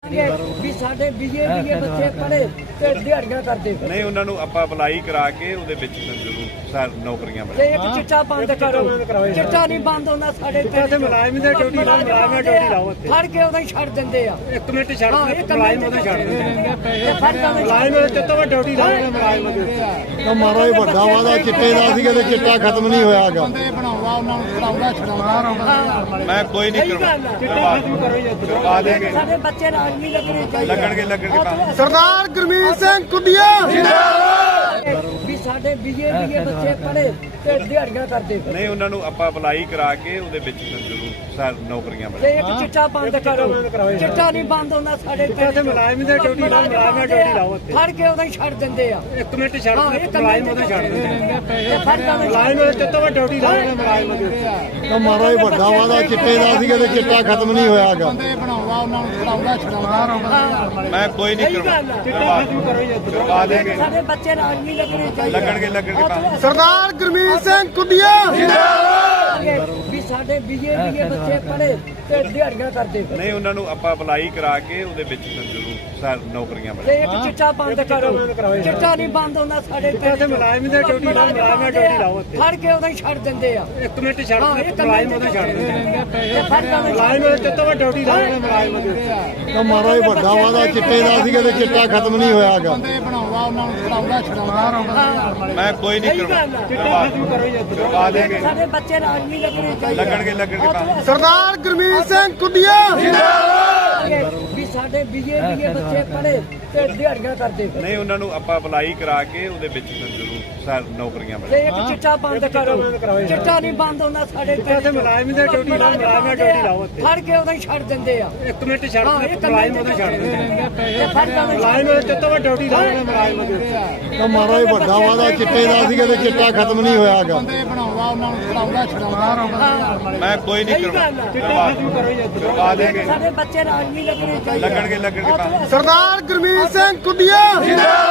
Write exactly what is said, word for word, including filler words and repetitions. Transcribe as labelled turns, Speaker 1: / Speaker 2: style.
Speaker 1: ਵੀ ਸਾਡੇ BA BA ਬੱਚੇ ਪੜ੍ਹੇ ਤੇ ਦਿਹਾੜੀਆਂ ਕਰਦੇ
Speaker 2: ਨਹੀਂ ਉਹਨਾਂ ਨੂੰ ਆਪਾਂ ਅਪਲਾਈ ਕਰਾ ਕੇ ਉਹਦੇ ਵਿੱਚ ਜ਼ਰੂਰ ਸਰ ਨੌਕਰੀਆਂ
Speaker 1: ਤੇ
Speaker 2: ਮਿਲਣ।
Speaker 1: ਇੱਕ ਚਿੱਟਾ ਬੰਦ ਕਰੋ। ਚਿੱਟਾ ਨਹੀਂ ਬੰਦ ਹੁੰਦਾ ਸਾਡੇ ਤੇ
Speaker 3: ਮੁਲਾਜ਼ਮ ਦੀ ਡਿਊਟੀ ਲਾਓ, ਮੁਲਾਜ਼ਮ ਦੀ ਡਿਊਟੀ ਲਾਓ ਇੱਥੇ।
Speaker 1: ਫੜ ਕੇ ਉਹਦਾ ਹੀ ਛੱਡ ਦਿੰਦੇ ਆ।
Speaker 3: ਇੱਕ ਮਿੰਟ ਛੱਡ ਦੇ, ਮੁਲਾਜ਼ਮ ਉਹਦਾ ਛੱਡ ਦਿੰਦੇ
Speaker 1: ਮੁਲਾਜ਼ਮ
Speaker 3: ਮੁਲਾਜ਼ਮ ਤੇ ਤੋਂ ਡਿਊਟੀ ਲਾਓ ਮੁਲਾਜ਼ਮ ਦੀ।
Speaker 4: ਤਾਂ ਮਾਰਾ ਹੀ ਵੱਡਾ ਵਾਦਾ ਚਿੱਟੇ ਦਾ ਸੀਗਾ ਤੇ ਚਿੱਟਾ ਖਤਮ ਨਹੀਂ ਹੋਇਆਗਾ।
Speaker 3: ਬਣਾਉਂਦਾ ਉਹਨਾਂ ਨੂੰ ਪੜਾਉਂਦਾ ਛਡਾਉਂਦਾ
Speaker 2: ਮੈਂ ਕੋਈ ਨਹੀਂ ਕਰਵਾ ਕਰਵਾ ਦੇਗੇ।
Speaker 1: ਸਾਡੇ ਬੱਚੇ ਨਾਲ ਨਹੀਂ ਲੱਗਣੇ ਚਾਹੀਦੇ।
Speaker 2: ਲੱਗਣਗੇ ਲੱਗਣਗੇ ਕੰਮ।
Speaker 4: ਸਰਦਾਰ ਗੁਰਮੀਤ ਸਿੰਘ ਕੁੱਡੀਆ
Speaker 1: ਵੀ ਸਾਡੇ ਬੀਏ ਬੀਏ ਬੱਚੇ ਪੜ੍ਹੇ ਤੇ ਦਿਹਾੜੀਆਂ ਕਰਦੇ
Speaker 2: ਨਹੀਂ ਉਹਨਾਂ ਨੂੰ ਆਪਾਂ ਅਪਲਾਈ ਕਰਾ ਕੇ ਉਹਦੇ ਵਿੱਚ ਜ਼ਰੂਰ ਸਰ ਨੌਕਰੀਆਂ
Speaker 1: ਤੇ
Speaker 2: ਮਿਲਣ।
Speaker 1: ਇੱਕ ਚਿੱਟਾ ਬੰਦ ਕਰੋ। ਚਿੱਟਾ ਨਹੀਂ ਬੰਦ ਹੁੰਦਾ ਸਾਡੇ ਤੇ
Speaker 3: ਮੁਲਾਜ਼ਮ ਦੀ ਡਿਊਟੀ ਲਾਓ, ਮੁਲਾਜ਼ਮ ਦੀ ਡਿਊਟੀ ਲਾਓ ਇੱਥੇ।
Speaker 1: ਫੜ ਕੇ ਉਹਦਾ ਹੀ ਛੱਡ ਦਿੰਦੇ ਆ।
Speaker 3: ਇੱਕ ਮਿੰਟ ਛੱਡ ਦੇ, ਮੁਲਾਜ਼ਮ ਉਹਦਾ ਛੱਡ ਦਿੰਦੇ ਮੁਲਾਜ਼ਮ ਤੇ ਤੋਂ ਡਿਊਟੀ ਲਾਓ ਮੁਲਾਜ਼ਮ ਦੀ।
Speaker 4: ਤਾਂ ਮਾਰਾ ਹੀ ਵੱਡਾ ਵਾਦਾ ਚਿੱਟੇ ਦਾ ਸੀਗਾ ਤੇ ਚਿੱਟਾ ਖਤਮ ਨਹੀਂ ਹੋਇਆਗਾ।
Speaker 3: ਬਣਾਉਂਦਾ ਉਹਨਾਂ ਨੂੰ ਪੜਾਉਂਦਾ ਛਡਾਉਂਦਾ
Speaker 2: ਮੈਂ ਕੋਈ ਨਹੀਂ ਕਰਵਾ ਕਰਵਾ ਦੇਗੇ।
Speaker 1: ਸਾਡੇ ਬੱਚੇ ਨਾਲ ਨਹੀਂ ਲੱਗਣੇ ਚਾਹੀਦੇ।
Speaker 2: ਲੱਗਣਗੇ ਲੱਗਣਗੇ ਕੰਮ।
Speaker 4: ਸਰਦਾਰ ਗੁਰਮੀਤ ਸਿੰਘ ਕੁੱਡੀਆ
Speaker 1: ਵੀ ਸਾਡੇ ਬੀਏ ਬੀਏ ਬੱਚੇ ਪੜ੍ਹੇ ਤੇ ਦਿਹਾੜੀਆਂ ਕਰਦੇ
Speaker 2: ਨਹੀਂ ਉਹਨਾਂ ਨੂੰ ਆਪਾਂ ਅਪਲਾਈ ਕਰਾ ਕੇ ਉਹਦੇ ਵਿੱਚ ਜ਼ਰੂਰ ਸਰ ਨੌਕਰੀਆਂ
Speaker 1: ਤੇ
Speaker 2: ਮਿਲਣ।
Speaker 1: ਇੱਕ ਚਿੱਟਾ ਬੰਦ ਕਰੋ। ਚਿੱਟਾ ਨਹੀਂ ਬੰਦ ਹੁੰਦਾ ਸਾਡੇ ਤੇ
Speaker 3: ਮੁਲਾਜ਼ਮ ਦੀ ਡਿਊਟੀ ਲਾਓ, ਮੁਲਾਜ਼ਮ ਦੀ ਡਿਊਟੀ ਲਾਓ ਇੱਥੇ।
Speaker 1: ਫੜ ਕੇ ਉਹਦਾ ਹੀ ਛੱਡ ਦਿੰਦੇ ਆ।
Speaker 3: ਇੱਕ ਮਿੰਟ ਛੱਡ ਦੇ, ਮੁਲਾਜ਼ਮ ਉਹਦਾ ਛੱਡ ਦਿੰਦੇ
Speaker 1: ਮੁਲਾਜ਼ਮ
Speaker 3: ਤੇ ਤੋਂ ਡਿਊਟੀ ਲਾਓ ਮੁਲਾਜ਼ਮ ਦੀ।
Speaker 4: ਤਾਂ ਮਾਰਾ ਹੀ ਵੱਡਾ ਵਾਦਾ ਚਿੱਟੇ ਦਾ ਸੀਗਾ ਤੇ ਚਿੱਟਾ ਖਤਮ ਨਹੀਂ ਹੋਇਆਗਾ।
Speaker 3: ਬਣਾਉਂਦਾ ਉਹਨਾਂ ਨੂੰ ਪੜਾਉਂਦਾ ਛਡਾਉਂਦਾ
Speaker 2: ਮੈਂ ਕੋਈ ਨਹੀਂ ਕਰਵਾ ਕਰਵਾ ਦੇਗੇ।
Speaker 1: ਸਾਡੇ ਬੱਚੇ ਨਾਲ ਨਹੀਂ ਲੱਗਣੇ ਚਾਹੀਦੇ।
Speaker 2: ਲੱਗਣਗੇ ਲੱਗਣਗੇ ਕੰਮ।
Speaker 4: ਸਰਦਾਰ ਗੁਰਮੀਤ ਸਿੰਘ ਕੁੱਡੀਆ
Speaker 1: ਵੀ ਸਾਡੇ ਬੀਏ ਬੀਏ ਬੱਚੇ ਪੜ੍ਹੇ ਤੇ ਦਿਹਾੜੀਆਂ ਕਰਦੇ
Speaker 2: ਨਹੀਂ ਉਹਨਾਂ ਨੂੰ ਆਪਾਂ ਅਪਲਾਈ ਕਰਾ ਕੇ ਉਹਦੇ ਵਿੱਚ ਜ਼ਰੂਰ ਸਰ ਨੌਕਰੀਆਂ
Speaker 1: ਤੇ
Speaker 2: ਮਿਲਣ।
Speaker 1: ਇੱਕ ਚਿੱਟਾ ਬੰਦ ਕਰੋ। ਚਿੱਟਾ ਨਹੀਂ ਬੰਦ ਹੁੰਦਾ ਸਾਡੇ ਤੇ
Speaker 3: ਮੁਲਾਜ਼ਮ ਦੀ ਡਿਊਟੀ ਲਾਓ, ਮੁਲਾਜ਼ਮ ਦੀ ਡਿਊਟੀ ਲਾਓ ਇੱਥੇ।
Speaker 1: ਫੜ ਕੇ ਉਹਦਾ ਹੀ ਛੱਡ ਦਿੰਦੇ ਆ।
Speaker 3: ਇੱਕ ਮਿੰਟ ਛੱਡ ਦੇ, ਮੁਲਾਜ਼ਮ ਉਹਦਾ ਛੱਡ ਦਿੰਦੇ ਮੁਲਾਜ਼ਮ ਤੇ ਤੋਂ ਡਿਊਟੀ ਲਾਓ ਮੁਲਾਜ਼ਮ ਦੀ।
Speaker 4: ਤਾਂ ਮਾਰਾ ਹੀ ਵੱਡਾ ਵਾਦਾ ਚਿੱਟੇ ਦਾ ਸੀਗਾ ਤੇ ਚਿੱਟਾ ਖਤਮ ਨਹੀਂ ਹੋਇਆਗਾ।
Speaker 3: ਬਣਾਉਂਦਾ ਉਹਨਾਂ ਨੂੰ ਪੜਾਉਂਦਾ ਛਡਾਉਂਦਾ
Speaker 2: ਮੈਂ ਕੋਈ ਨਹੀਂ ਕਰਵਾ ਕਰਵਾ ਦੇਗੇ।
Speaker 1: ਸਾਡੇ ਬੱਚੇ ਨਾਲ ਨਹੀਂ ਲੱਗਣੇ ਚਾਹੀਦੇ।
Speaker 2: ਲੱਗਣਗੇ ਲੱਗਣਗੇ ਕੰਮ।
Speaker 4: ਸਰਦਾਰ ਗੁਰਮੀਤ ਸਿੰਘ ਕੁੱਡੀਆ